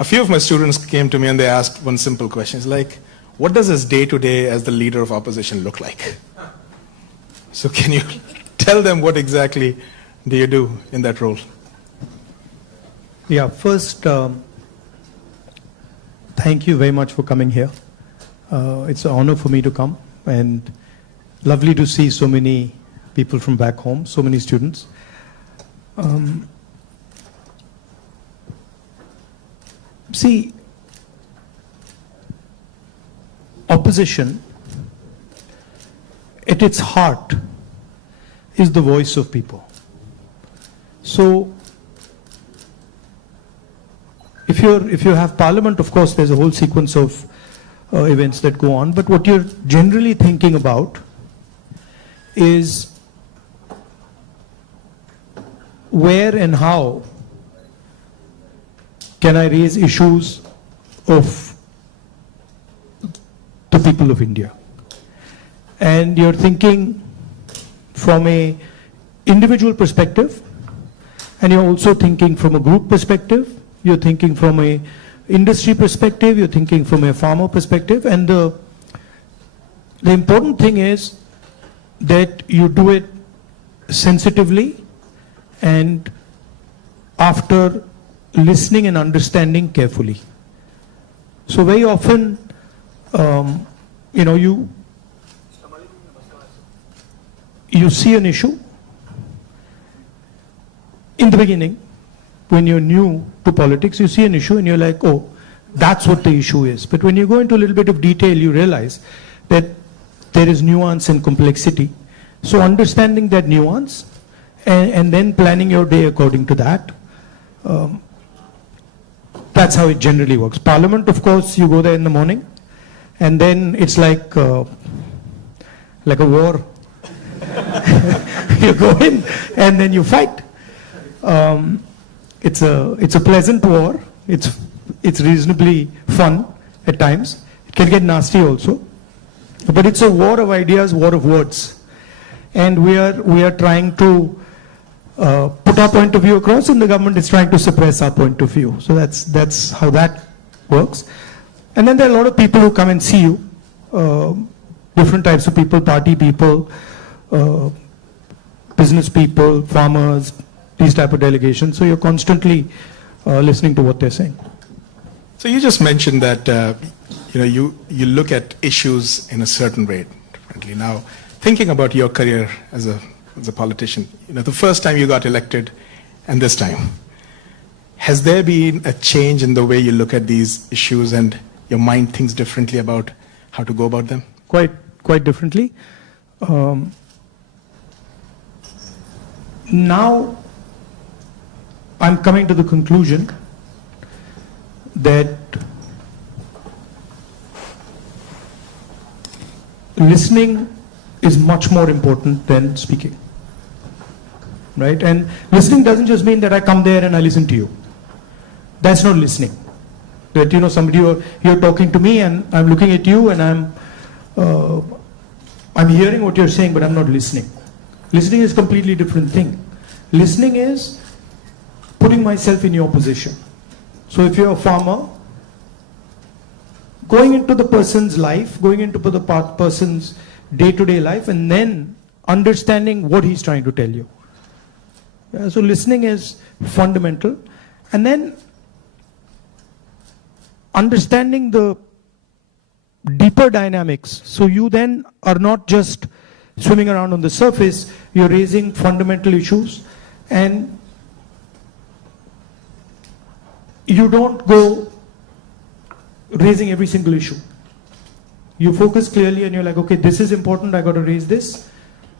A few of my students came to me and they asked one simple question. It's like, what does his day-to-day as the leader of opposition look like? So can you tell them what exactly do you do in that role? Yeah, first, thank you very much for coming here. It's an honor for me to come, and lovely to see so many people from back home, so many students. See, opposition, at its heart, is the voice of people. So, if you have parliament, of course, there's a whole sequence of events that go on, but what you're generally thinking about is where and how can I raise issues of the people of India. And you're thinking from a individual perspective, and you're also thinking from a group perspective, you're thinking from a industry perspective, you're thinking from a farmer perspective, and the important thing is that you do it sensitively and after listening and understanding carefully. So very often, you see an issue in the beginning. When you're new to politics, you see an issue and you're like, oh, that's what the issue is. But when you go into a little bit of detail, you realize that there is nuance and complexity. So understanding that nuance and then planning your day according to that, that's how it generally works. Parliament, of course, you go there in the morning and then it's like a war. You go in and then you fight. It's a pleasant war. It's reasonably fun at times. It can get nasty also, but it's a war of ideas, war of words, and we are trying to put our point of view across, and the government is trying to suppress our point of view. So that's how that works. And then there are a lot of people who come and see you, different types of people, party people, business people, farmers, these type of delegations. So you're constantly listening to what they're saying. So you just mentioned that you look at issues in a certain way differently. Now, thinking about your career as a politician, the first time you got elected and this time, has there been a change in the way you look at these issues and your mind thinks differently about how to go about them? Quite differently. Now, I'm coming to the conclusion that listening is much more important than speaking, right? And listening doesn't just mean that I come there and I listen to you. That's not listening. That somebody you're talking to me and I'm looking at you and I'm hearing what you're saying, but I'm not listening. Listening is a completely different thing. Listening is putting myself in your position. So if you're a farmer, going into the person's life, going into the person's day-to-day life, and then understanding what he's trying to tell you. Yeah, so listening is fundamental. And then understanding the deeper dynamics. So you then are not just swimming around on the surface, you're raising fundamental issues, and you don't go raising every single issue. You focus clearly and you're like, okay, this is important, I got to raise this.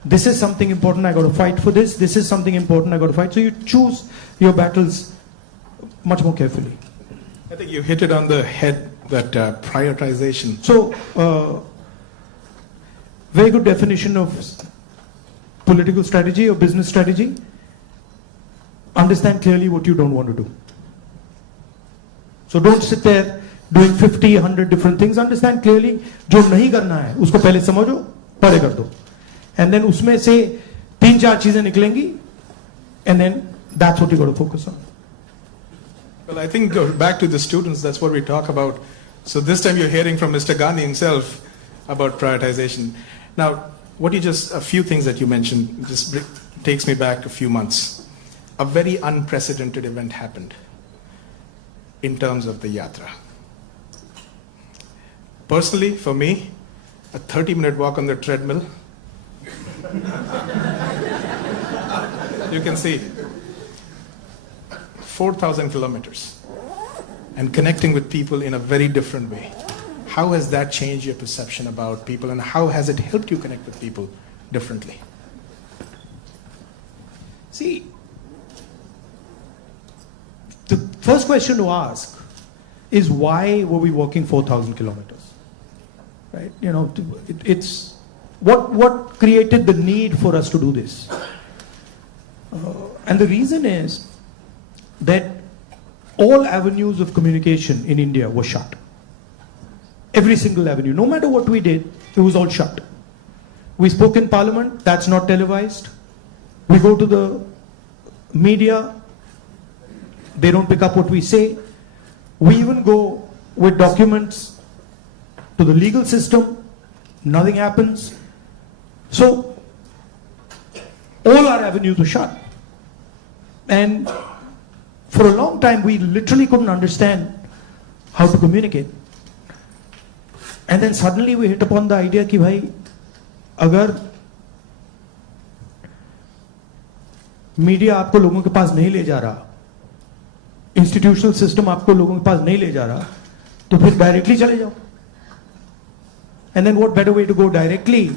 This is something important, I got to fight for this. This is something important, I got to fight. So you choose your battles much more carefully. I think you hit it on the head, that prioritization. So, very good definition of political strategy or business strategy. Understand clearly what you don't want to do. So don't sit there doing 50, 100 different things. Understand clearly, जो नहीं करना है, उसको पहले समझो, पहले कर दो. And then उसमें से 3-4 चीजें निकलेंगी, and then that's what you got to focus on. Well, I think go back to the students, that's what we talk about. So this time you're hearing from Mr. Gandhi himself about prioritization. Now, a few things that you mentioned takes me back a few months. A very unprecedented event happened in terms of the yatra. Personally, for me, a 30-minute walk on the treadmill, you can see 4,000 kilometers and connecting with people in a very different way. How has that changed your perception about people, and how has it helped you connect with people differently? See, the first question to ask is, why were we walking 4,000 kilometers? Right? You know, it's what created the need for us to do this? And the reason is that all avenues of communication in India were shut. Every single avenue, no matter what we did, it was all shut. We spoke in Parliament, that's not televised. We go to the media, they don't pick up what we say. We even go with documents to the legal system, nothing happens. So, all our avenues were shut. And for a long time, we literally couldn't understand how to communicate. And then suddenly we hit upon the idea कि भाई अगर media आपको लोगों के पास नहीं ले जा रहा, इंस्टीट्यूशनल सिस्टम आपको लोगों के पास नहीं ले जा रहा, तो फिर डायरेक्टली चले जाओ. And then what better way to go directly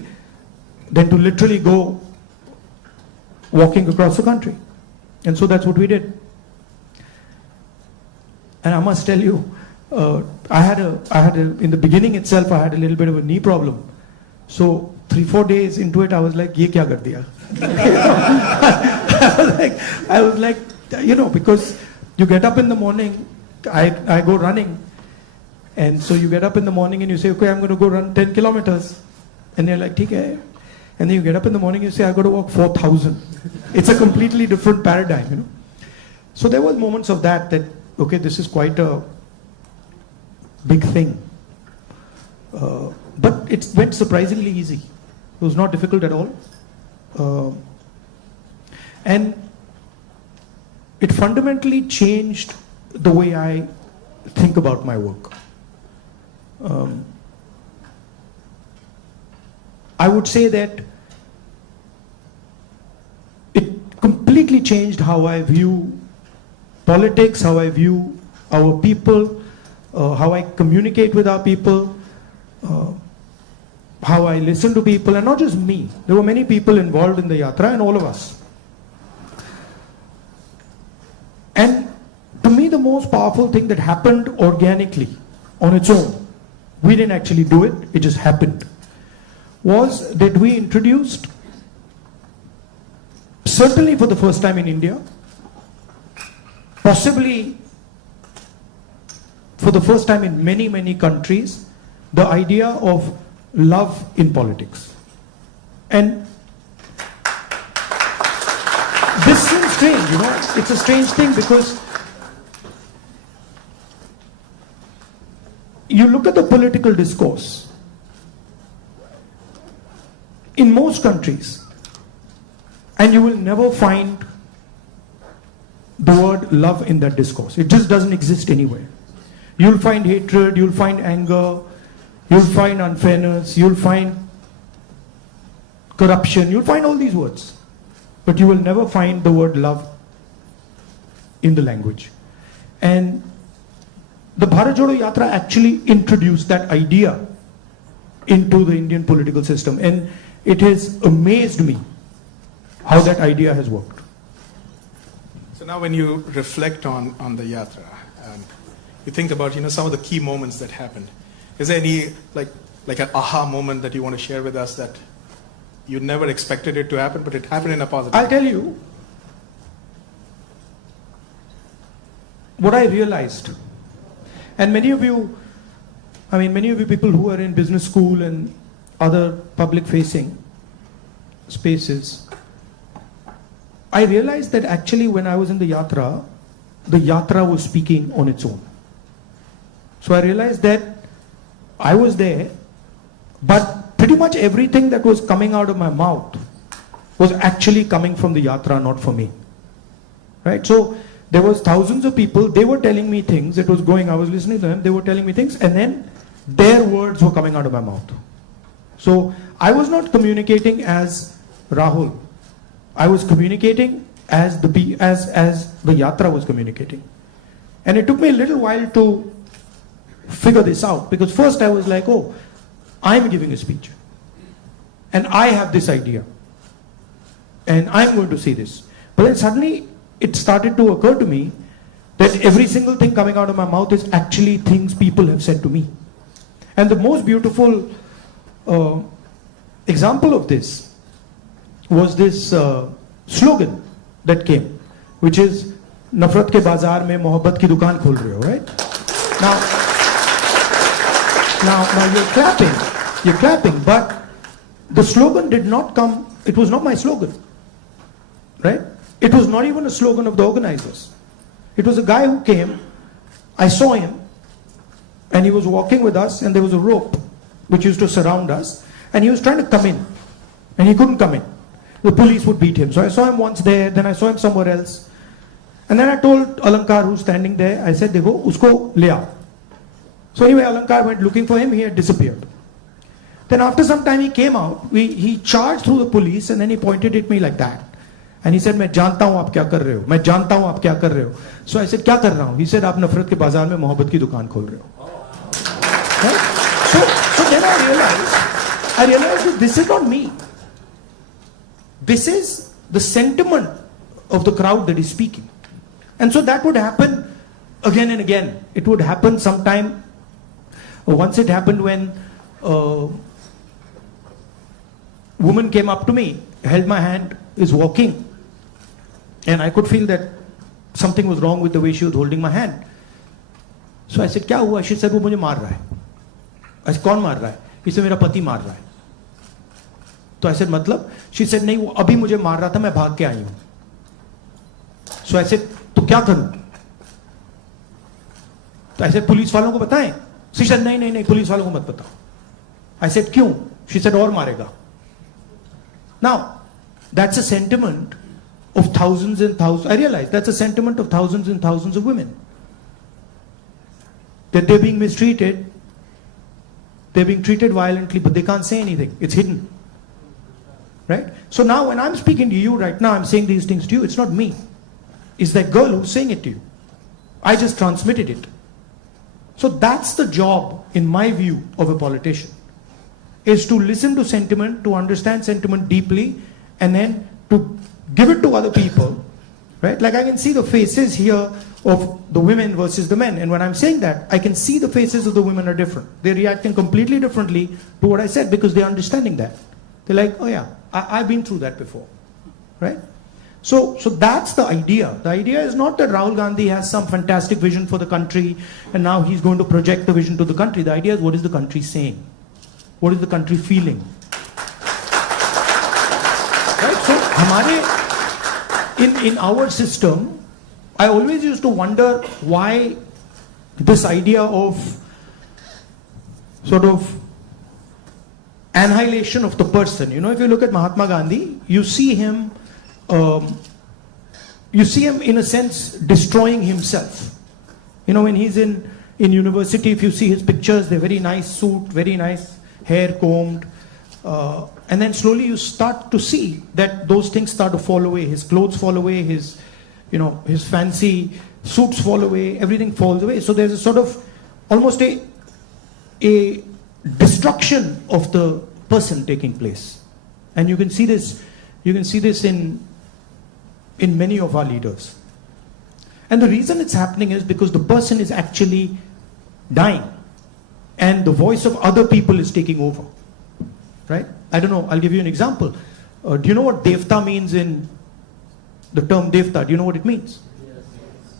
than to literally go walking across the country? And so that's what we did. And I must tell you, in the beginning itself, I had a little bit of a knee problem. So 3-4 days into it, I was like, "Ye kya kar diya?" I was like, you know, because you get up in the morning, I go running, and so you get up in the morning and you say, "Okay, I'm going to go run 10 kilometers," and they're like, "ठीक है," and then you get up in the morning and you say, "I got to walk 4,000." It's a completely different paradigm, you know. So there was moments of that, okay, this is quite a big thing. But it went surprisingly easy. It was not difficult at all. And it fundamentally changed the way I think about my work. I would say that it completely changed how I view politics, how I view our people, how I communicate with our people, how I listen to people, and not just me. There were many people involved in the yatra, and all of us. And to me, the most powerful thing that happened organically, on its own, we didn't actually do it, it just happened, was that we introduced, certainly for the first time in India, possibly for the first time in many, many countries, the idea of love in politics. And this seems strange, you know, it's a strange thing, because you look at the political discourse in most countries, and you will never find the word love in that discourse. It just doesn't exist anywhere. You'll find hatred, you'll find anger, you'll find unfairness, you'll find corruption, you'll find all these words. But you will never find the word love in the language. And the Bharat Jodo Yatra actually introduced that idea into the Indian political system. And it has amazed me how that idea has worked. So now when you reflect on the yatra, you think about, you know, some of the key moments that happened. Is there any like an aha moment that you want to share with us that you never expected it to happen, but it happened in a positive way? I'll tell you what I realized. And many of you people who are in business school and other public facing spaces, I realized that actually when I was in the yatra, the yatra was speaking on its own. So I realized that I was there, but pretty much everything that was coming out of my mouth was actually coming from the yatra, not for me. Right? So there was thousands of people, they were telling me things, it was going, I was listening to them, they were telling me things, and then their words were coming out of my mouth. So I was not communicating as Rahul. I was communicating as the yatra was communicating. And it took me a little while to figure this out, because first I was like, oh, I'm giving a speech. And I have this idea. And I'm going to say this. But then suddenly it started to occur to me that every single thing coming out of my mouth is actually things people have said to me. And the most beautiful example of this was this slogan that came, which is "Nafrat ke bazaar mein mohabbat ki dukaan khol rahe ho," right? Now you're clapping, but the slogan did not come, it was not my slogan, right? It was not even a slogan of the organizers. It was a guy who came, I saw him, and he was walking with us, and there was a rope which used to surround us, and he was trying to come in, and he couldn't come in. The police would beat him. So I saw him once there, then I saw him somewhere else. And then I told Alankar, who's standing there, I said, "Dekho, usko le aao." So anyway, Alankar went looking for him, he had disappeared. Then after some time he came out, he charged through the police, and then he pointed at me like that. And he said, "मैं जानता हूँ आप क्या कर रहे हो, मैं जानता हूँ आप क्या कर रहे हो." So I said, "क्या कर रहा हूँ?" He said, "आप नफरत के बाजार में मोहब्बत की दुकान खोल रहे हो." Right? So then I realized that this is not me. This is the sentiment of the crowd that is speaking. And so that would happen again and again. It would happen sometime. Once it happened when a woman came up to me, held my hand, is walking, and I could feel that something was wrong with the way she was holding my hand. So I said, "क्या हुआ?" She said, "वो मुझे मार रहा है." I said, "कौन मार रहा है?" He said, "मेरा पति मार रहा है." तो I said, "मतलब?" She said, "नहीं, वो अभी मुझे मार रहा था, मैं भाग के आई हूं." So I said, "तो क्या करूं?" तो I said, "पुलिस वालों को बताएं?" She said, "नहीं नहीं नहीं, पुलिस वालों को मत बताओ." I said, "क्यों?" She said, "और मारेगा." Now, that's a sentiment of thousands and thousands. I realize that's a sentiment of thousands and thousands of women. That they're being mistreated, they're being treated violently, but they can't say anything. It's hidden. Right? So now when I'm speaking to you right now, I'm saying these things to you, it's not me. It's that girl who's saying it to you. I just transmitted it. So that's the job, in my view, of a politician, is to listen to sentiment, to understand sentiment deeply, and then to give it to other people, right? Like I can see the faces here of the women versus the men, and when I'm saying that, I can see the faces of the women are different. They're reacting completely differently to what I said because they're understanding that. They're like, "Oh yeah, I've been through that before," right? So that's the idea. The idea is not that Rahul Gandhi has some fantastic vision for the country and now he's going to project the vision to the country. The idea is, what is the country saying? What is the country feeling? Right? So in our system, I always used to wonder why this idea of sort of annihilation of the person. You know, if you look at Mahatma Gandhi, you see him in a sense destroying himself. You know, when he's in university, if you see his pictures, they're very nice suit, very nice hair combed, and then slowly you start to see that those things start to fall away. His clothes fall away, his fancy suits fall away, everything falls away. So there's a sort of almost a destruction of the person taking place, and you can see this in many of our leaders. And the reason it's happening is because the person is actually dying and the voice of other people is taking over, right? I don't know, I'll give you an example. Do you know what Devta means in the term Devta? Do you know what it means? Yes.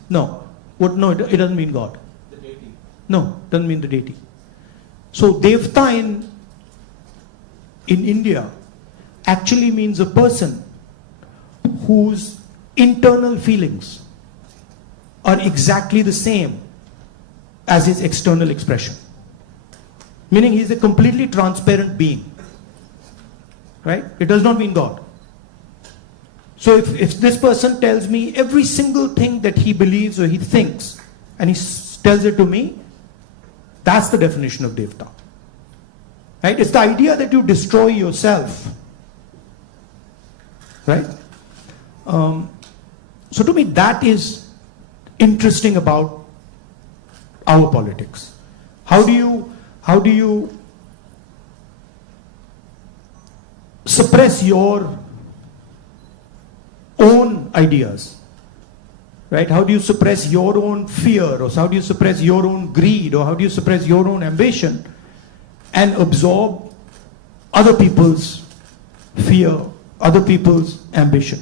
No. No, it doesn't mean God. The deity. No, it doesn't mean the deity. So Devta in India actually means a person whose internal feelings are exactly the same as his external expression. Meaning he is a completely transparent being. Right? It does not mean God. So if this person tells me every single thing that he believes or he thinks, and he tells it to me, that's the definition of Devta. Right? It's the idea that you destroy yourself. Right? So to me, that is interesting about our politics. How do you suppress your own ideas? Right? How do you suppress your own fear, or how do you suppress your own greed, or how do you suppress your own ambition and absorb other people's fear, other people's ambition?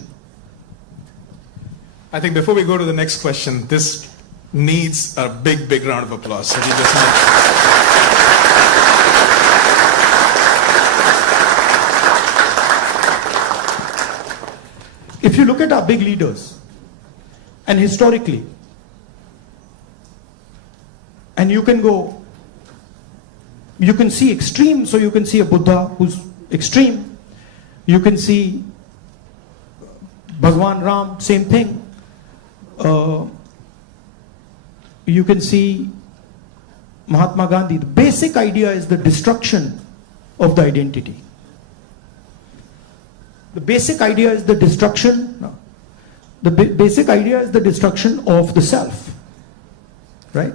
I think before we go to the next question, this needs a big, big round of applause. So he just If you look at our big leaders, and historically, and you can see extreme, so you can see a Buddha who's extreme, you can see Bhagwan Ram, same thing, you can see Mahatma Gandhi. The basic idea is the destruction of the identity. The basic idea is the destruction. No. The basic idea is the destruction of the self, right?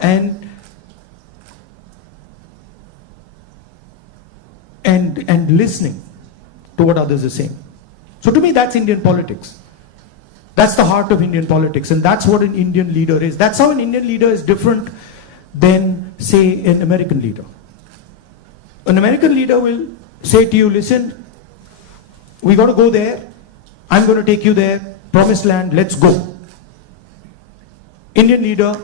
And listening to what others are saying. So to me, that's Indian politics. That's the heart of Indian politics, and that's what an Indian leader is. That's how an Indian leader is different than, say, an American leader. An American leader will say to you, listen, we got to go there. I'm going to take you there. Promised land, let's go. Indian leader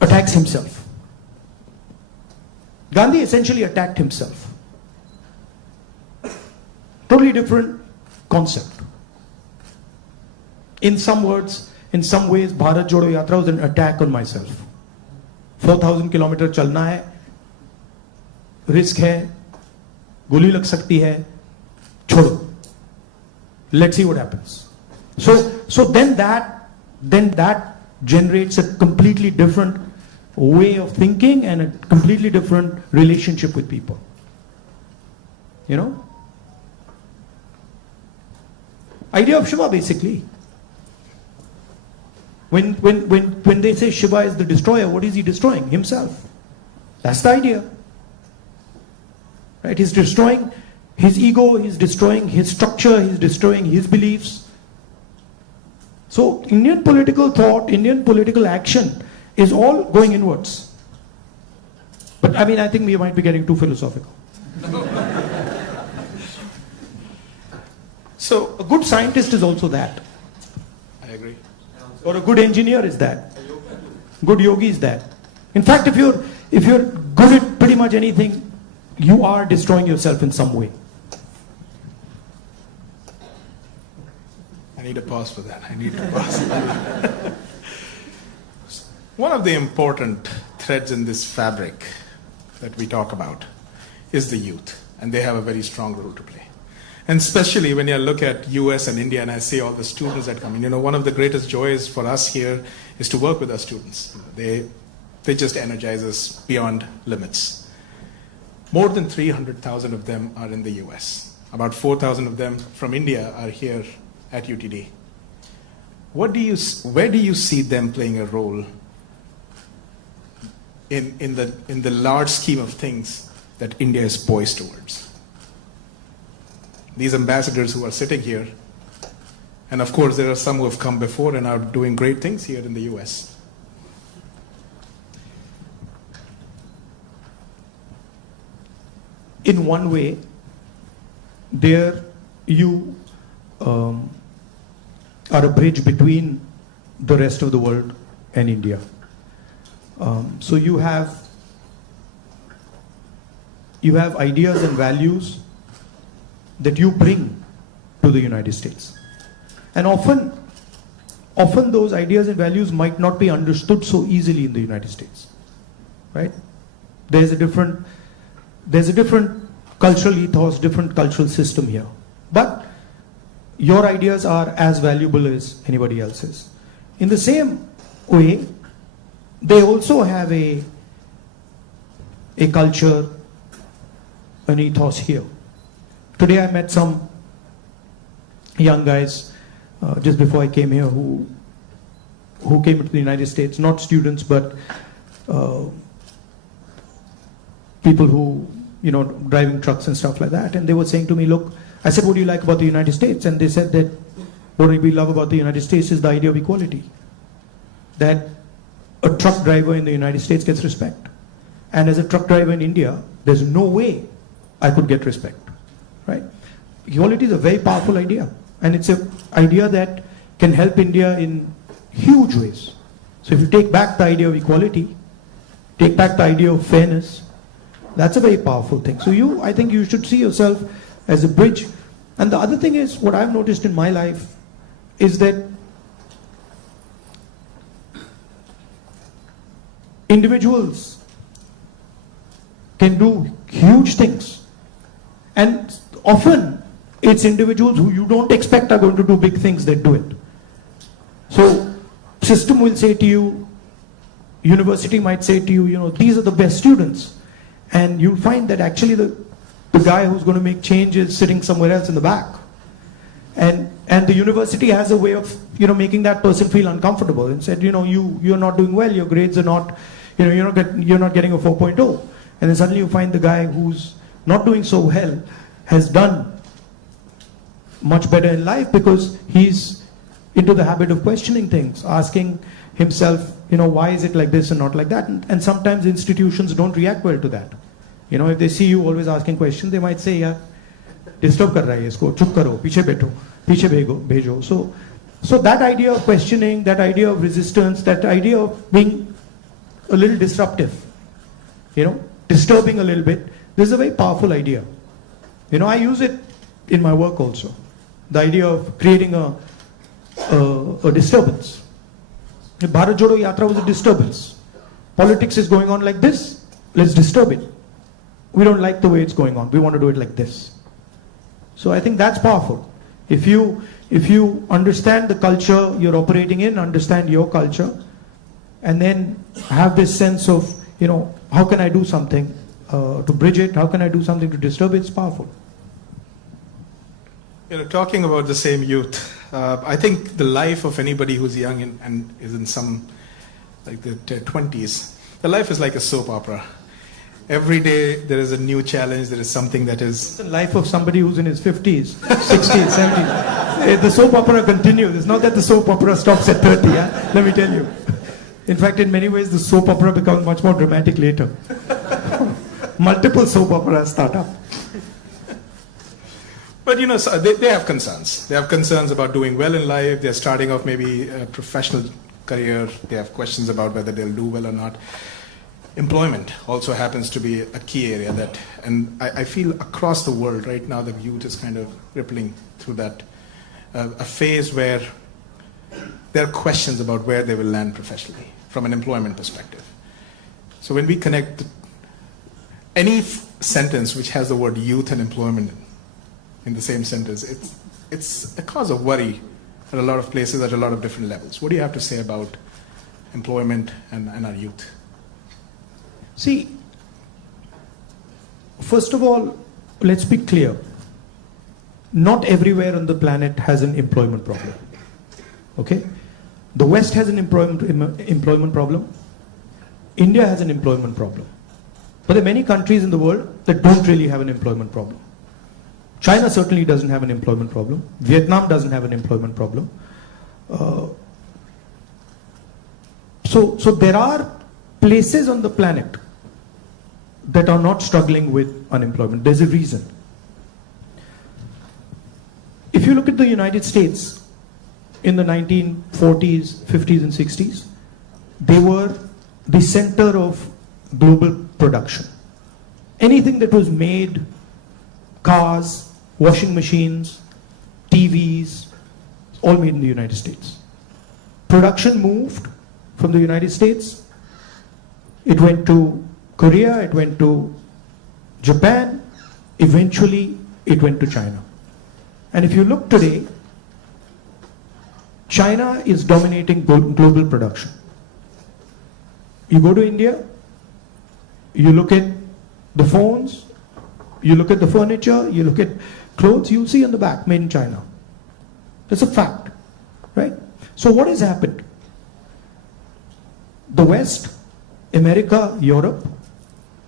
attacks himself. Gandhi essentially attacked himself. Totally different concept. In some words, in some ways, Bharat Jodo Yatra was an attack on myself. 4,000 kilometers chalna hai, risk hai, goli lag sakti hai, chodo. Let's see what happens. So then that generates a completely different way of thinking and a completely different relationship with people. You know? Idea of Shiva, basically. When they say Shiva is the destroyer, what is he destroying? Himself. That's the idea. Right? He's destroying his ego, he's destroying his structure, he's destroying his beliefs. So Indian political thought, Indian political action is all going inwards. But I mean, I think we might be getting too philosophical. So a good scientist is also that. I agree. Or a good engineer is that. Good yogi is that. In fact, if you're good at pretty much anything, you are destroying yourself in some way. I need a pause for that. I need to pause. One of the important threads in this fabric that we talk about is the youth, and they have a very strong role to play. And especially when you look at US and India, and I see all the students that come in, one of the greatest joys for us here is to work with our students. They just energize us beyond limits. More than 300,000 of them are in the US. About 4,000 of them from India are here at UTD. Where do you see them playing a role in the large scheme of things that India is poised towards? These ambassadors who are sitting here, and of course there are some who have come before and are doing great things here in the US. In one way, there you are a bridge between the rest of the world and India. So you have ideas and values that you bring to the United States. And often often those ideas and values might not be understood so easily in the United States, right? There's a different cultural ethos, different cultural system here. But your ideas are as valuable as anybody else's. In the same way, they also have a culture, an ethos here. Today I met some young guys just before I came here who came to the United States, not students, but people who, driving trucks and stuff like that. And they were saying to me, look, I said, what do you like about the United States? And they said that what we love about the United States is the idea of equality. That a truck driver in the United States gets respect. And as a truck driver in India, there's no way I could get respect, right? Equality is a very powerful idea. And it's an idea that can help India in huge ways. So if you take back the idea of equality, take back the idea of fairness, that's a very powerful thing. So I think you should see yourself as a bridge. And the other thing is, what I've noticed in my life is that individuals can do huge things. And often it's individuals who you don't expect are going to do big things that do it. So system will say to you, university might say to you, these are the best students. And you'll find that actually the guy who's going to make change is sitting somewhere else in the back. And the university has a way of, making that person feel uncomfortable and said, you're not doing well, your grades are not, you're not getting a 4.0. And then suddenly you find the guy who's not doing so well has done much better in life because he's into the habit of questioning things, asking himself, why is it like this and not like that? And sometimes institutions don't react well to that. If they see you always asking questions, they might say, yeah, disturb kar raha hai isko, chup karo, piche beto, piche bhejo. So that idea of questioning, that idea of resistance, that idea of being a little disruptive, disturbing a little bit, this is a very powerful idea. I use it in my work also. The idea of creating a disturbance. The Bharat Jodo Yatra was a disturbance. Politics is going on like this, let's disturb it. We don't like the way it's going on, we want to do it like this. So I think that's powerful. If you understand the culture you're operating in, understand your culture, and then have this sense of, how can I do something to bridge it, how can I do something to disturb it, it's powerful. Talking about the same youth, I think the life of anybody who's young and is in some, like the 20s, the life is like a soap opera. Every day there is a new challenge, there is something that is... It's the life of somebody who's in his 50s, 60s, 70s. The soap opera continues. It's not that the soap opera stops at 30, yeah? Let me tell you. In fact, in many ways, the soap opera becomes much more dramatic later. Multiple soap operas start up. But so they have concerns. They have concerns about doing well in life. They're starting off maybe a professional career. They have questions about whether they'll do well or not. Employment also happens to be a key area and I feel across the world right now the youth is kind of rippling through that, a phase where there are questions about where they will land professionally from an employment perspective. So when we connect any sentence which has the word youth and employment in the same sentence, it's a cause of worry at a lot of places at a lot of different levels. What do you have to say about employment and our youth? See, first of all, let's be clear. Not everywhere on the planet has an employment problem. Okay? The West has an employment problem. India has an employment problem. But there are many countries in the world that don't really have an employment problem. China certainly doesn't have an employment problem. Vietnam doesn't have an employment problem. So there are places on the planet that are not struggling with unemployment. There's a reason. If you look at the United States in the 1940s, 50s and 60s, they were the center of global production. Anything that was made, cars, washing machines, TVs, all made in the United States. production moved from the United States. It went to Korea, it went to Japan, eventually it went to China. And if you look today, China is dominating global production. You go to India, you look at the phones, you look at the furniture, you look at clothes, you'll see on the back, made in China. That's a fact, right? So what has happened? The West, America, Europe,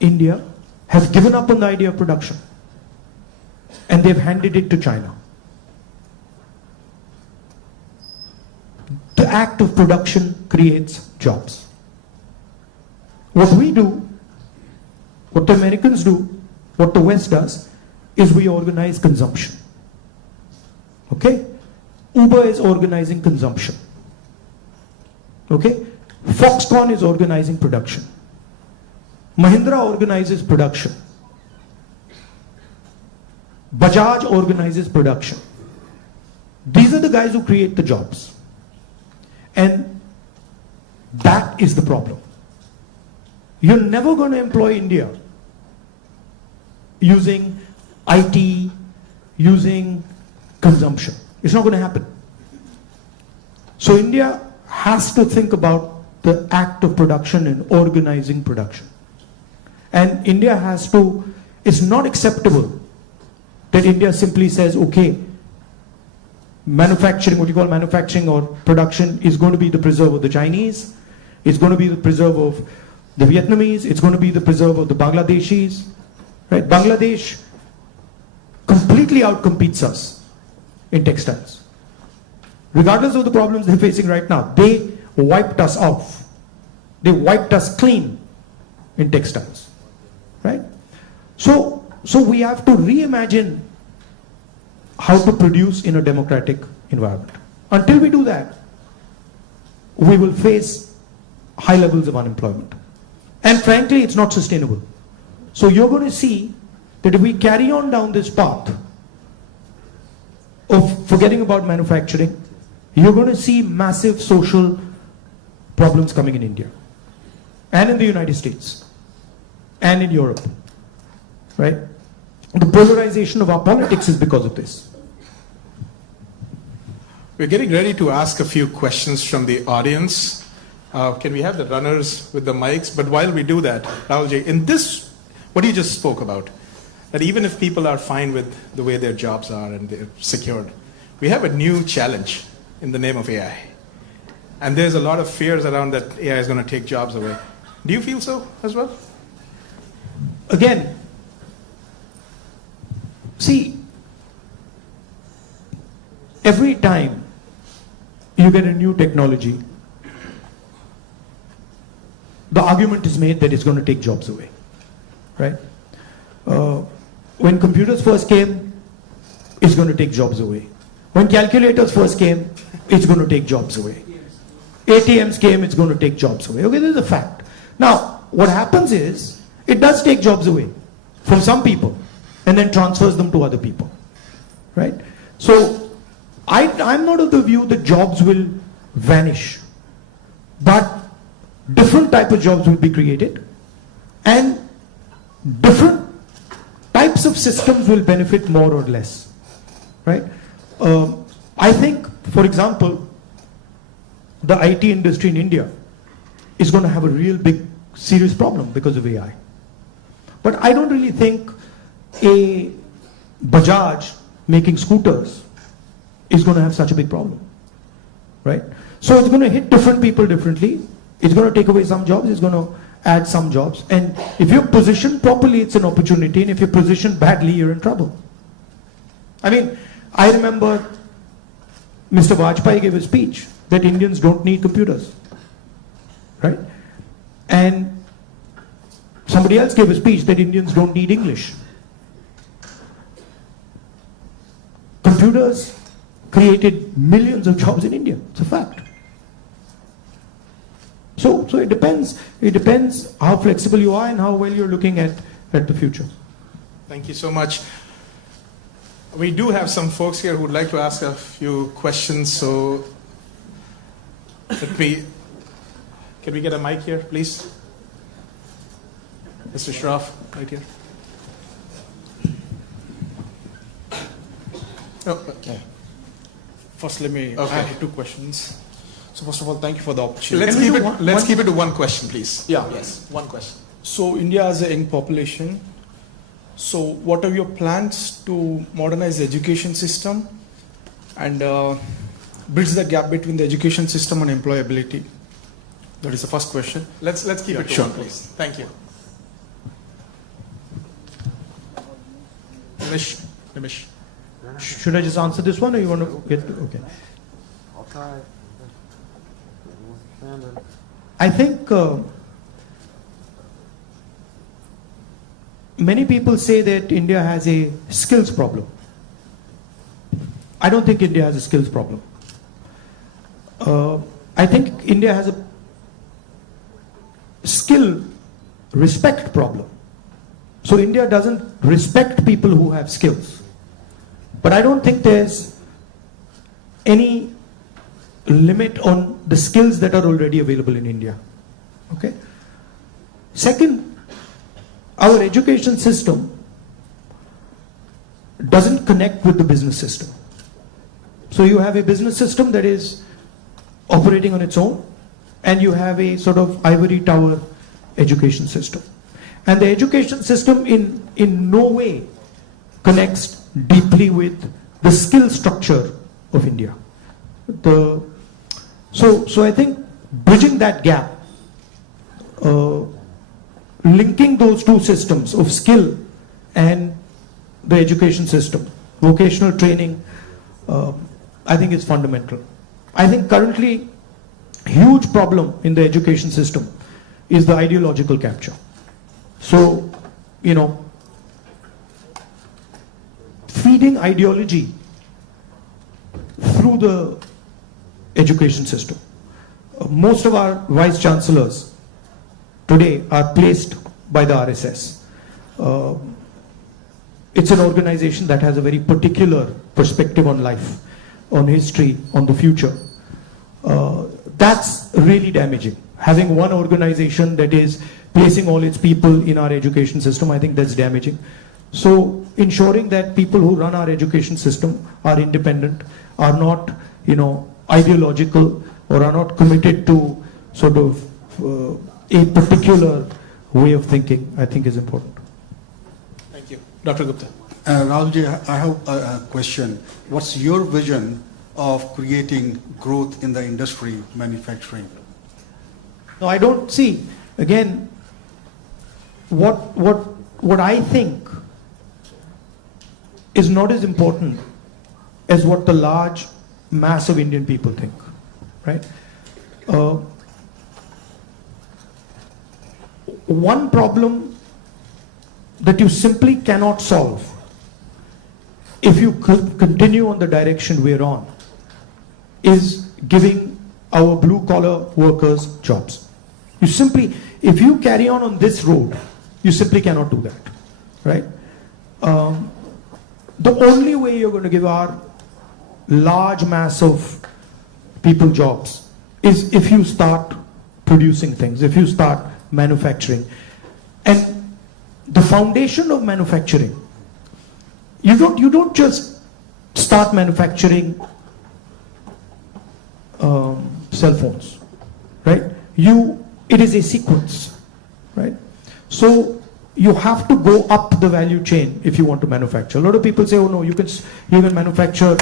India, have given up on the idea of production. And they've handed it to China. The act of production creates jobs. What we do, what the Americans do, what the West does, is we organize consumption. Okay? Uber is organizing consumption. Okay? Foxconn is organizing production. Mahindra organizes production. Bajaj organizes production. These are the guys who create the jobs. And that is the problem. You're never going to employ India using IT, using consumption. It's not going to happen. So India has to think about the act of production and organizing production. And India has to, it's not acceptable that India simply says, okay, manufacturing, what you call manufacturing or production is going to be the preserve of the Chinese, it's going to be the preserve of the Vietnamese, it's going to be the preserve of the Bangladeshis, right? Bangladesh completely outcompetes us in textiles. Regardless of the problems they're facing right now, they wiped us off. They wiped us clean in textiles, right? So we have to reimagine how to produce in a democratic environment. Until we do that, we will face high levels of unemployment. And frankly, it's not sustainable. So you're going to see that if we carry on down this path of forgetting about manufacturing, you're going to see massive social problems coming in India and in the United States and in Europe, right? The polarization of our politics is because of this. We're getting ready to ask a few questions from the audience. Can we have the runners with the mics? But while we do that, Rahulji, in this, what you just spoke about, that even if people are fine with the way their jobs are and they're secured, we have a new challenge in the name of AI. And there's a lot of fears around that AI is going to take jobs away. Do you feel so as well? Again, see, every time you get a new technology, the argument is made that it's going to take jobs away, right? When computers first came, it's going to take jobs away. When calculators first came, it's going to take jobs away. ATMs came, it's going to take jobs away. Okay, this is a fact. Now, what happens is, it does take jobs away from some people and then transfers them to other people, right? So, I'm not of the view that jobs will vanish, but different type of jobs will be created and different types of systems will benefit more or less, right? I think, for example, the IT industry in India is going to have a real big, serious problem because of AI. But I don't really think a Bajaj making scooters is going to have such a big problem, right? So it's going to hit different people differently. It's going to take away some jobs. It's going to add some jobs. And if you're positioned properly, it's an opportunity. And if you're positioned badly, you're in trouble. I mean, I remember Mr. Vajpayee gave a speech that Indians don't need computers, right? And somebody else gave a speech that Indians don't need English. Computers created millions of jobs in India. It's a fact. So it depends. It depends how flexible you are and how well you're looking at the future. Thank you so much. We do have some folks here who would like to ask a few questions. So Can we get a mic here, please? Mr. Shroff, right here. Oh, Okay. First, let me Okay. add two questions. So first of all, thank you for the opportunity. let's keep it to one question, please. Yeah. Yes, one question. So India has a young population. So what are your plans to modernize the education system and bridge the gap between the education system and employability? That is the first question. Let's keep it to sure. one, please. Thank you. Nimish. Should I just answer this one, or you want to get? Okay. I'll try. I think many people say that India has a skills problem. I don't think India has a skills problem. I think India has a skill respect problem. So India doesn't respect people who have skills. But I don't think there's any limit on the skills that are already available in India. Okay? Second, our education system doesn't connect with the business system. So you have a business system that is operating on its own, and you have a sort of ivory tower education system. And the education system in no way connects deeply with the skill structure of India. So I think bridging that gap, linking those two systems of skill and the education system, vocational training, I think is fundamental. I think currently huge problem in the education system is the ideological capture. So, you know, feeding ideology through the education system. Most of our vice chancellors today are placed by the RSS. It's an organization that has a very particular perspective on life, on history, on the future. That's really damaging. Having one organization that is placing all its people in our education system, I think that's damaging. So ensuring that people who run our education system are independent, are not, you know, ideological, or are not committed to sort of a particular way of thinking, I think is important. Thank you. Dr. Gupta. Rahulji, I have a question. What's your vision of creating growth in the industry, manufacturing? No, I don't see. Again, what I think is not as important as what the large mass of Indian people think, right? One problem that you simply cannot solve if you continue on the direction we're on is giving our blue collar workers jobs. You simply, if you carry on this road, you simply cannot do that, right? The only way you're going to give our large mass of people jobs is if you start producing things, if you start manufacturing. And the foundation of manufacturing, you don't just start manufacturing cell phones, right? It is a sequence, right? So you have to go up the value chain if you want to manufacture. A lot of people say, oh no, you can manufacture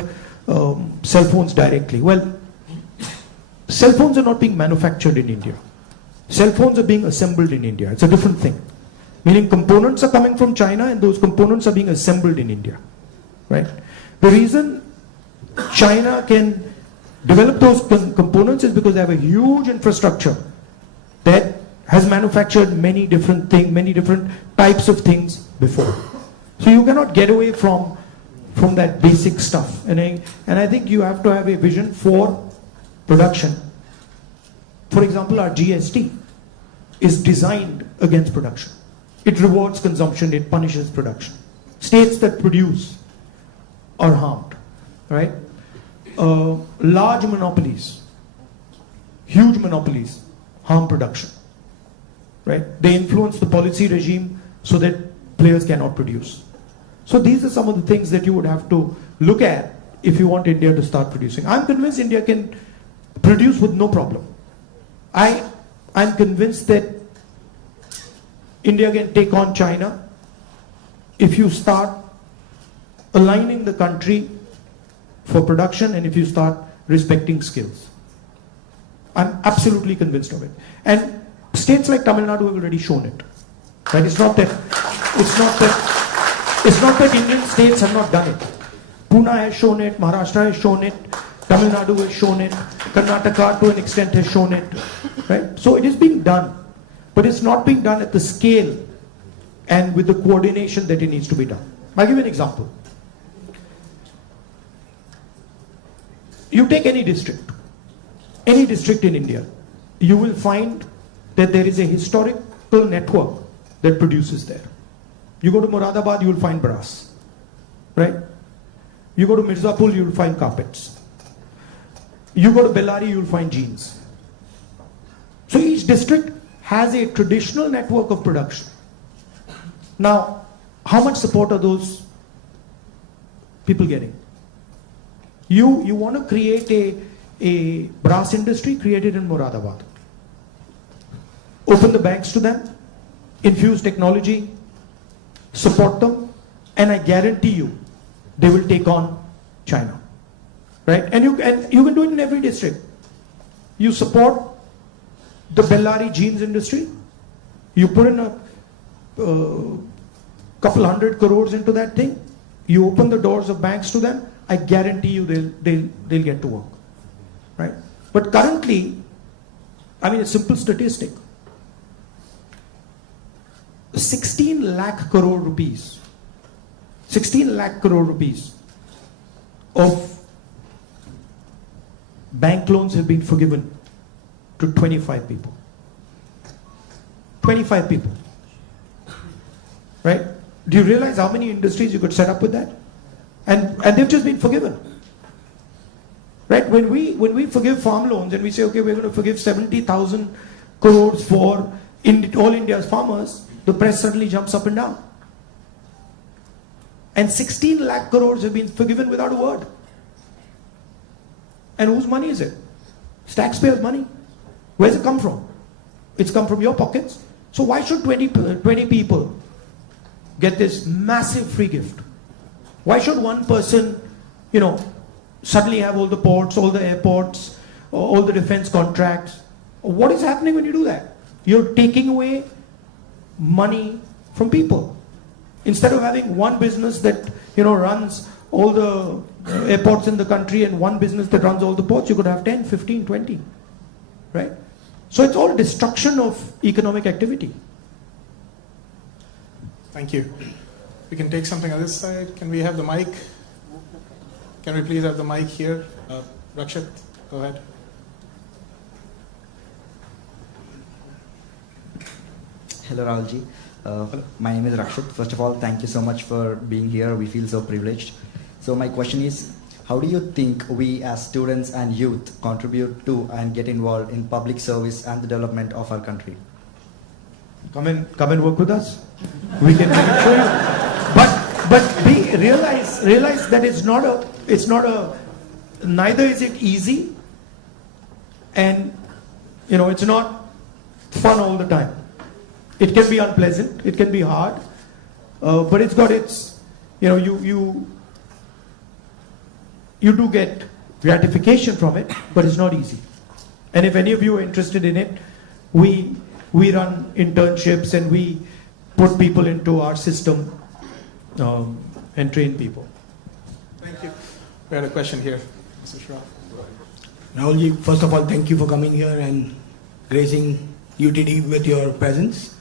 cell phones directly. Well, cell phones are not being manufactured in India. Cell phones are being assembled in India. It's a different thing. Meaning components are coming from China and those components are being assembled in India, right? The reason China can develop those components is because they have a huge infrastructure that has manufactured many different things, many different types of things before. So you cannot get away from that basic stuff. And I think you have to have a vision for production. For example, our GST is designed against production. It rewards consumption, it punishes production. States that produce are harmed, right? Large monopolies huge monopolies harm production, right? They influence the policy regime so that players cannot produce. So these are some of the things that you would have to look at if you want India to start producing. I'm convinced India can produce with no problem. I'm convinced that India can take on China if you start aligning the country for production and if you start respecting skills. I'm absolutely convinced of it. And states like Tamil Nadu have already shown it. Right? It's not that Indian states have not done it. Pune has shown it, Maharashtra has shown it, Tamil Nadu has shown it, Karnataka to an extent has shown it. Right? So it is being done. But it's not being done at the scale and with the coordination that it needs to be done. I'll give you an example. You take any district in India, you will find that there is a historical network that produces there. You go to Moradabad, you will find brass, right? You go to Mirzapur, you will find carpets. You go to Bellary, you will find jeans. So each district has a traditional network of production. Now, how much support are those people getting? You want to create a brass industry, create it in Moradabad. Open the banks to them, infuse technology, support them, and I guarantee you, they will take on China. Right? And you can do it in every district. You support the Bellary jeans industry, you put in a couple 100 crores into that thing, you open the doors of banks to them, I guarantee you they'll get to work. Right? But currently, I mean a simple statistic, 16 lakh crore rupees of bank loans have been forgiven to 25 people. 25 people. Right? Do you realize how many industries you could set up with that? And they've just been forgiven. Right? When we forgive farm loans and we say, okay, we're going to forgive 70,000 crores for all India's farmers, the press suddenly jumps up and down. And 16 lakh crores have been forgiven without a word. And whose money is it? It's taxpayers' money. Where's it come from? It's come from your pockets. So why should 20 people get this massive free gift? Why should one person, suddenly have all the ports, all the airports, all the defense contracts? What is happening when you do that? You're taking away money from people. Instead of having one business that runs all the airports in the country and one business that runs all the ports, you could have 10, 15, 20. Right? So it's all destruction of economic activity. Thank you. We can take something on this side. Can we have the mic? Can we please have the mic here? Rakshit, go ahead. Hello, Rahulji. My name is Rakshit. First of all, thank you so much for being here. We feel so privileged. So my question is, how do you think we as students and youth contribute to and get involved in public service and the development of our country? Come and work with us. We can show you. But realize that neither is it easy, and it's not fun all the time. It can be unpleasant, it can be hard, but it's got its, you do get gratification from it, but it's not easy. And if any of you are interested in it, we run internships and we put people into our system and train people. Thank you. We had a question here, Mr. Shroff. Rahulji, first of all, thank you for coming here and gracing UTD with your presence.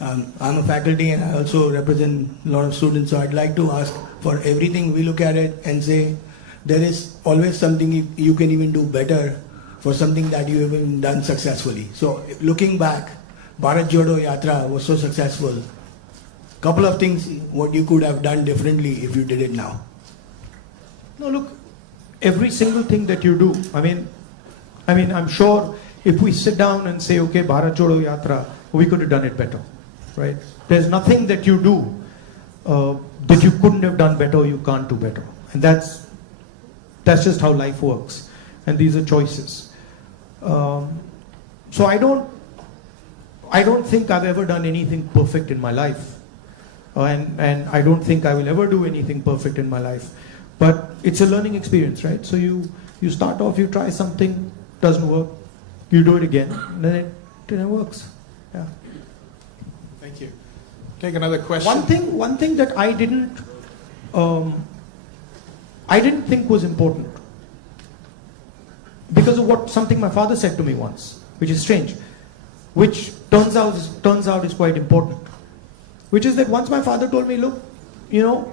I'm a faculty and I also represent a lot of students, so I'd like to ask, for everything we look at it and say there is always something you can even do better for something that you haven't done successfully. So looking back, Bharat Jodo Yatra was so successful. Couple of things what you could have done differently if you did it now. No, look, every single thing that you do, I mean, I'm sure if we sit down and say, okay, Bharat Jodo Yatra, we could have done it better, right? There's nothing that you do that you couldn't have done better or you can't do better. And that's just how life works. And these are choices. So I don't think I've ever done anything perfect in my life. And I don't think I will ever do anything perfect in my life. But it's a learning experience, right? So you start off, you try something, doesn't work, you do it again, and then it works. Yeah. Thank you. Take another question. One thing that I didn't think was important, because of something my father said to me once, which is strange, which turns out is quite important, which is that once my father told me, look, you know,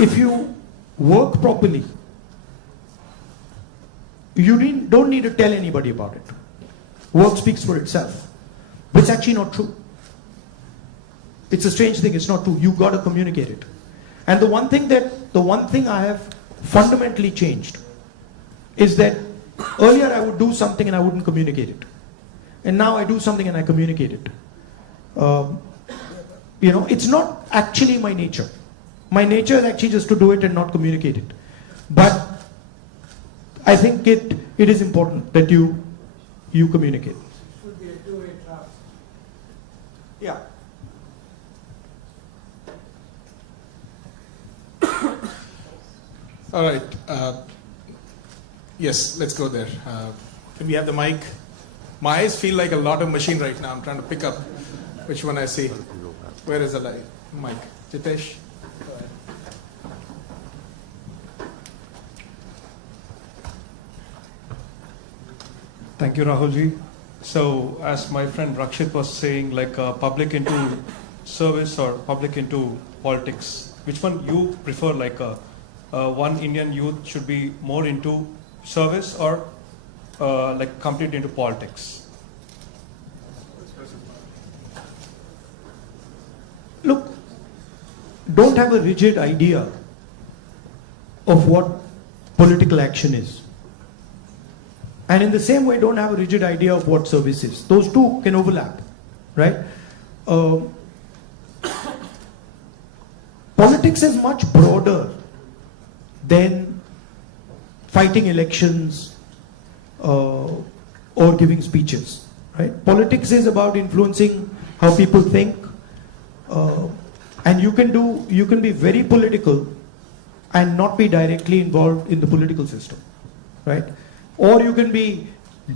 if you work properly, you don't need to tell anybody about it. Work speaks for itself. But it's actually not true. It's a strange thing, it's not true. You got to communicate it. And the one thing I have fundamentally changed is that earlier I would do something and I wouldn't communicate it. And now I do something and I communicate it. It's not actually my nature. My nature is actually just to do it and not communicate it. But I think it is important that you communicate. It would be a two-way traffic. Yeah. All right. Yes, let's go there. Can we have the mic? My eyes feel like a lot of machine right now. I'm trying to pick up which one I see. Where is the mic? Jitesh? Go ahead. Thank you, Rahulji. So, as my friend Rakshit was saying, like public into service or public into politics, which one you prefer? Like one Indian youth should be more into service or like complete into politics? Look, don't have a rigid idea of what political action is. And in the same way, don't have a rigid idea of what service is. Those two can overlap, right? Politics is much broader than fighting elections or giving speeches, right? Politics is about influencing how people think, and you can be very political and not be directly involved in the political system, right? Or you can be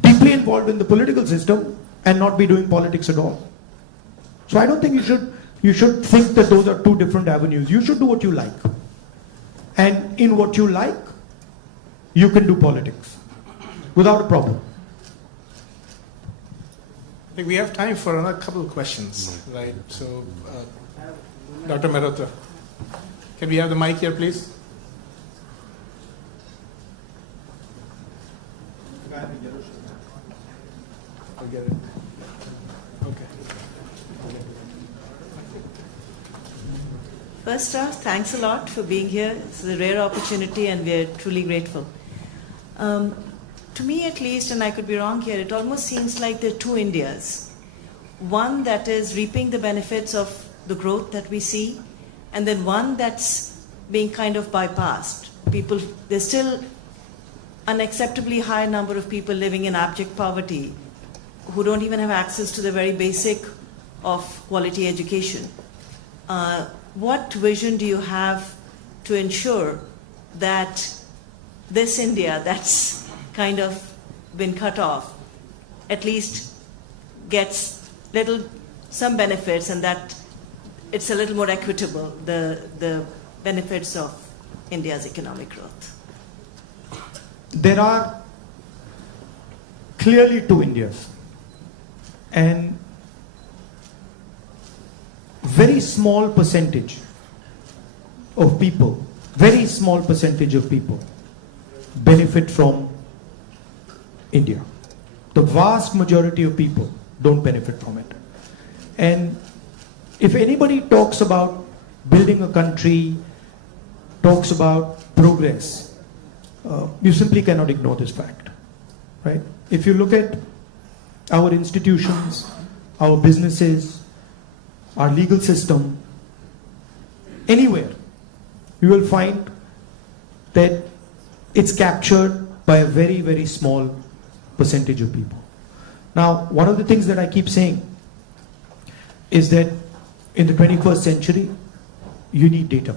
deeply involved in the political system and not be doing politics at all. So I don't think you should think that those are two different avenues. You should do what you like. And in what you like, you can do politics without a problem. I think we have time for another couple of questions, right? So, Dr. Mehrotra, can we have the mic here, please? I'll get it. Okay. First off, thanks a lot for being here. It's a rare opportunity and we're truly grateful. To me at least, and I could be wrong here, it almost seems like there are two Indias. One that is reaping the benefits of the growth that we see, and then one that's being kind of bypassed. There's still unacceptably high number of people living in abject poverty who don't even have access to the very basic of quality education. What vision do you have to ensure that this India that's kind of been cut off at least gets some benefits, and that it's a little more equitable, the benefits of India's economic growth? There are clearly two Indias, and very small percentage of people benefit from India. The vast majority of people don't benefit from it. And if anybody talks about building a country, talks about progress, you simply cannot ignore this fact, right? If you look at our institutions, our businesses, our legal system, anywhere, you will find that it's captured by a very, very small percentage of people. Now, one of the things that I keep saying is that in the 21st century, you need data.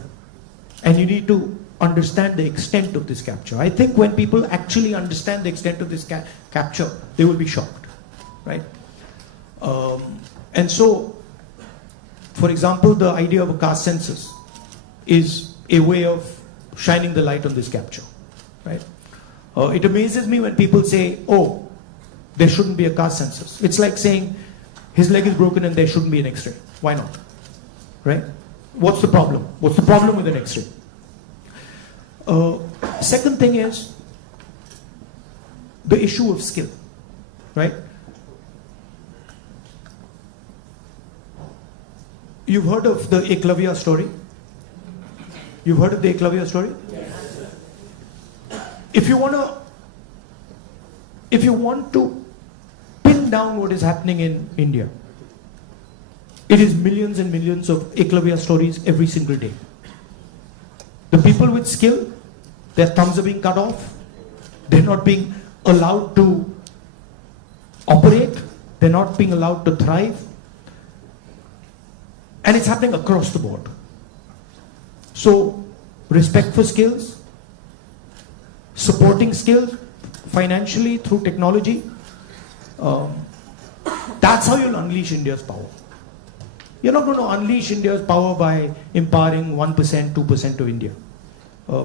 And you need to understand the extent of this capture. I think when people actually understand the extent of this capture, they will be shocked, right? And so, for example, the idea of a caste census is a way of shining the light on this capture, right? It amazes me when people say, oh, there shouldn't be a caste census. It's like saying his leg is broken and there shouldn't be an X-ray. Why not? Right? What's the problem? What's the problem with an X-ray? Second thing is the issue of skill, right? You've heard of the Eklavya story? You've heard of the Eklavya story? Yes. If you want to pin down what is happening in India, it is millions and millions of Eklavya stories every single day. The people with skill, their thumbs are being cut off. They're not being allowed to operate. They're not being allowed to thrive. And it's happening across the board. So, respect for skills, supporting skills financially through technology, that's how you'll unleash India's power. You're not going to unleash India's power by empowering 1%, 2% of India.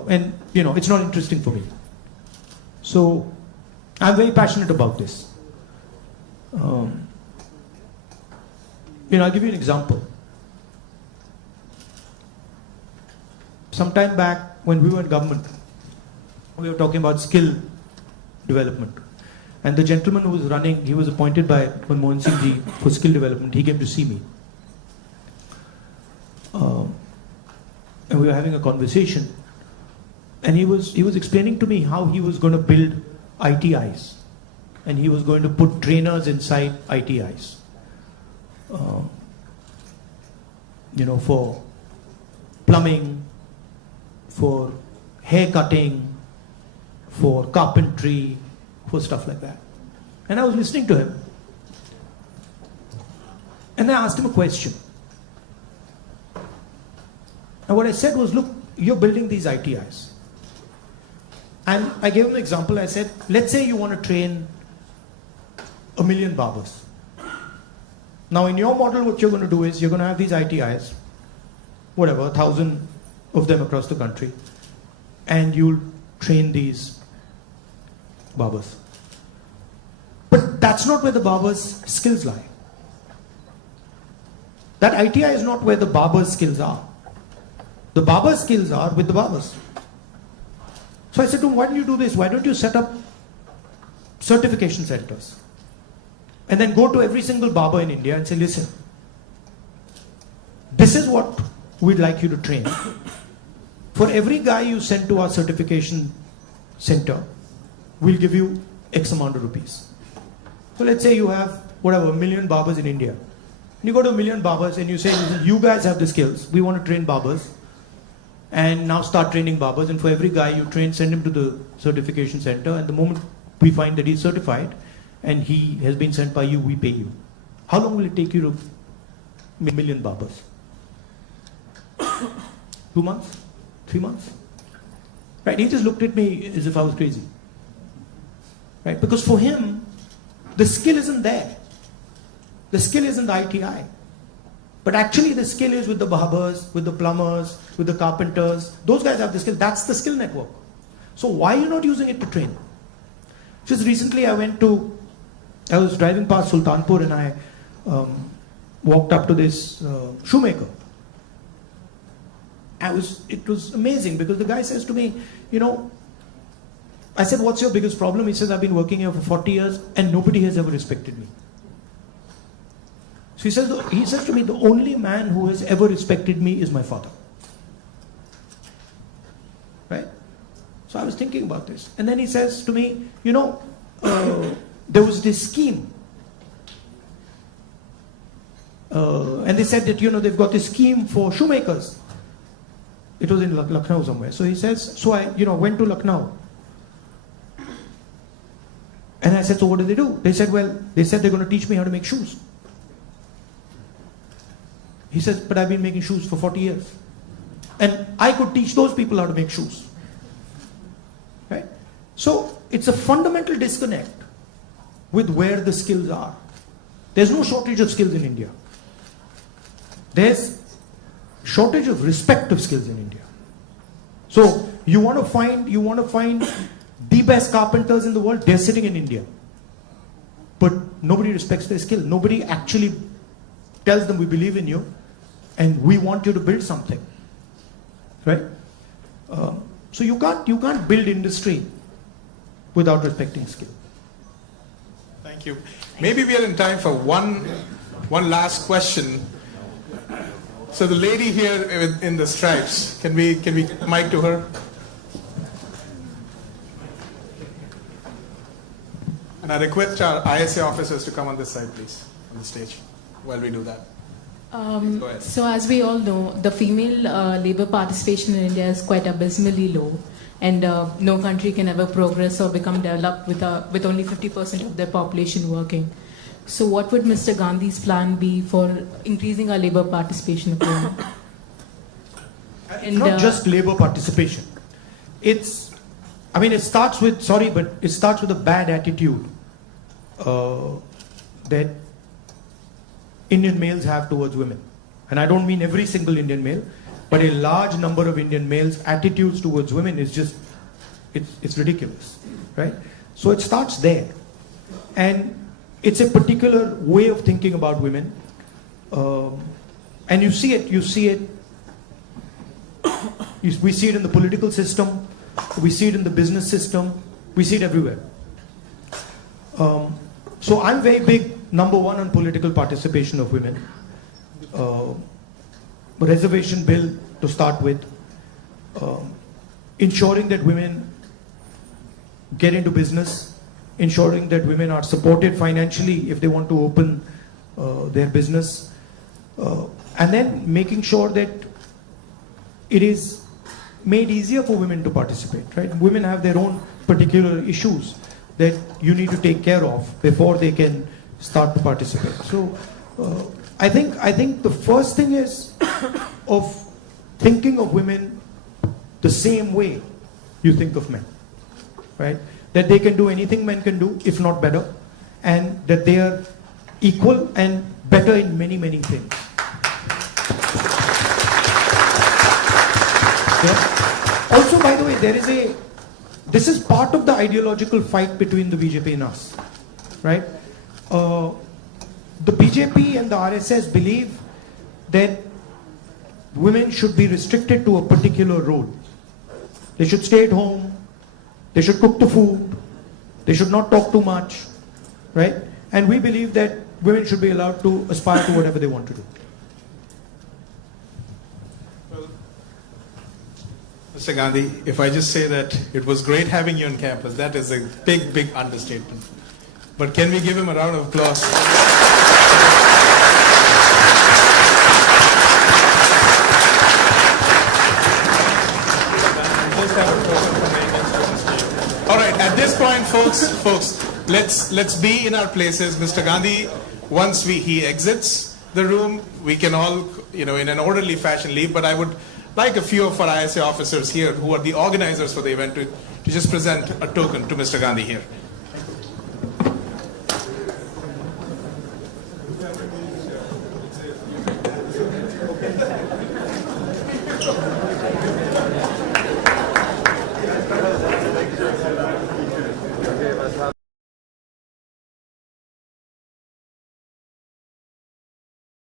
And, it's not interesting for me. So, I'm very passionate about this. I'll give you an example. Sometime back, when we were in government, we were talking about skill development. And the gentleman who was running, he was appointed by Manmohan Singh ji for skill development. He came to see me. And we were having a conversation. And he was explaining to me how he was going to build ITIs. And he was going to put trainers inside ITIs. For plumbing, for hair cutting, for carpentry, for stuff like that. And I was listening to him. And I asked him a question. And what I said was, look, you're building these ITIs. And I gave him an example. I said, let's say you want to train 1 million barbers. Now in your model, what you're going to do is, you're going to have these ITIs, 1,000 of them across the country, and you'll train these barbers. But that's not where the barber's skills lie. That ITI is not where the barber's skills are. The barber's skills are with the barbers. So I said to him, why don't you do this? Why don't you set up certification centers? And then go to every single barber in India and say, listen, this is what we'd like you to train. For every guy you send to our certification center, we'll give you X amount of rupees. So let's say you have, 1 million barbers in India. And you go to 1 million barbers and you say, listen, you guys have the skills. We want to train barbers. And now start training barbers. And for every guy you train, send him to the certification center. And the moment we find that he's certified and he has been sent by you, we pay you. How long will it take you to 1 million barbers? 2 months? 3 months? Right? He just looked at me as if I was crazy. Right? Because for him, the skill isn't there. The skill isn't the ITI. But actually the skill is with the barbers, with the plumbers, with the carpenters. Those guys have the skill. That's the skill network. So why are you not using it to train? Just recently I was driving past Sultanpur and I walked up to this shoemaker. It was amazing because the guy says to me, I said, what's your biggest problem? He says, I've been working here for 40 years and nobody has ever respected me. So he says to me, the only man who has ever respected me is my father. Right? So I was thinking about this. And then he says to me, there was this scheme. And they said that, they've got this scheme for shoemakers. It was in Lucknow somewhere. So he says, so I, went to Lucknow. And I said, so what do? They said they're going to teach me how to make shoes. He says, but I've been making shoes for 40 years. And I could teach those people how to make shoes. Right? So it's a fundamental disconnect with where the skills are. There's no shortage of skills in India. There's shortage of respect of skills in India. So you want to find the best carpenters in the world, they're sitting in India. But nobody respects their skill. Nobody actually tells them, we believe in you and we want you to build something. Right? So you can't build industry without respecting skill. Thank you. Maybe we are in time for one last question. So the lady here in the stripes, can we mic to her? And I request our ISA officers to come on this side, please, on the stage, while we do that. Go ahead. So as we all know, the female labor participation in India is quite abysmally low, and no country can ever progress or become developed with only 50% of their population working. So what would Mr. Gandhi's plan be for increasing our labor participation of women? It's not just labor participation. It starts with a bad attitude that Indian males have towards women. And I don't mean every single Indian male, but a large number of Indian males' attitudes towards women is just, it's ridiculous, right? So it starts there. And it's a particular way of thinking about women. And we see it in the political system, we see it in the business system, we see it everywhere. So I'm very big, number one, on political participation of women. Reservation bill to start with. Ensuring that women get into business. Ensuring that women are supported financially if they want to open their business. And then making sure that it is made easier for women to participate, right? Women have their own particular issues that you need to take care of before they can start to participate. So I think the first thing is of thinking of women the same way you think of men, right? That they can do anything men can do, if not better, and that they are equal and better in many, many things. Yeah. Also, by the way, this is part of the ideological fight between the BJP and us, right? The BJP and the RSS believe that women should be restricted to a particular role. They should stay at home, they should cook the food, they should not talk too much, right? And we believe that women should be allowed to aspire to whatever they want to do. Well, Mr. Gandhi, if I just say that it was great having you on campus, that is a big, big understatement. But can we give him a round of applause? All right, at this point, folks, let's be in our places. Mr. Gandhi, once he exits the room, we can all, in an orderly fashion leave. But I would like a few of our ISA officers here, who are the organizers for the event, to just present a token to Mr. Gandhi here.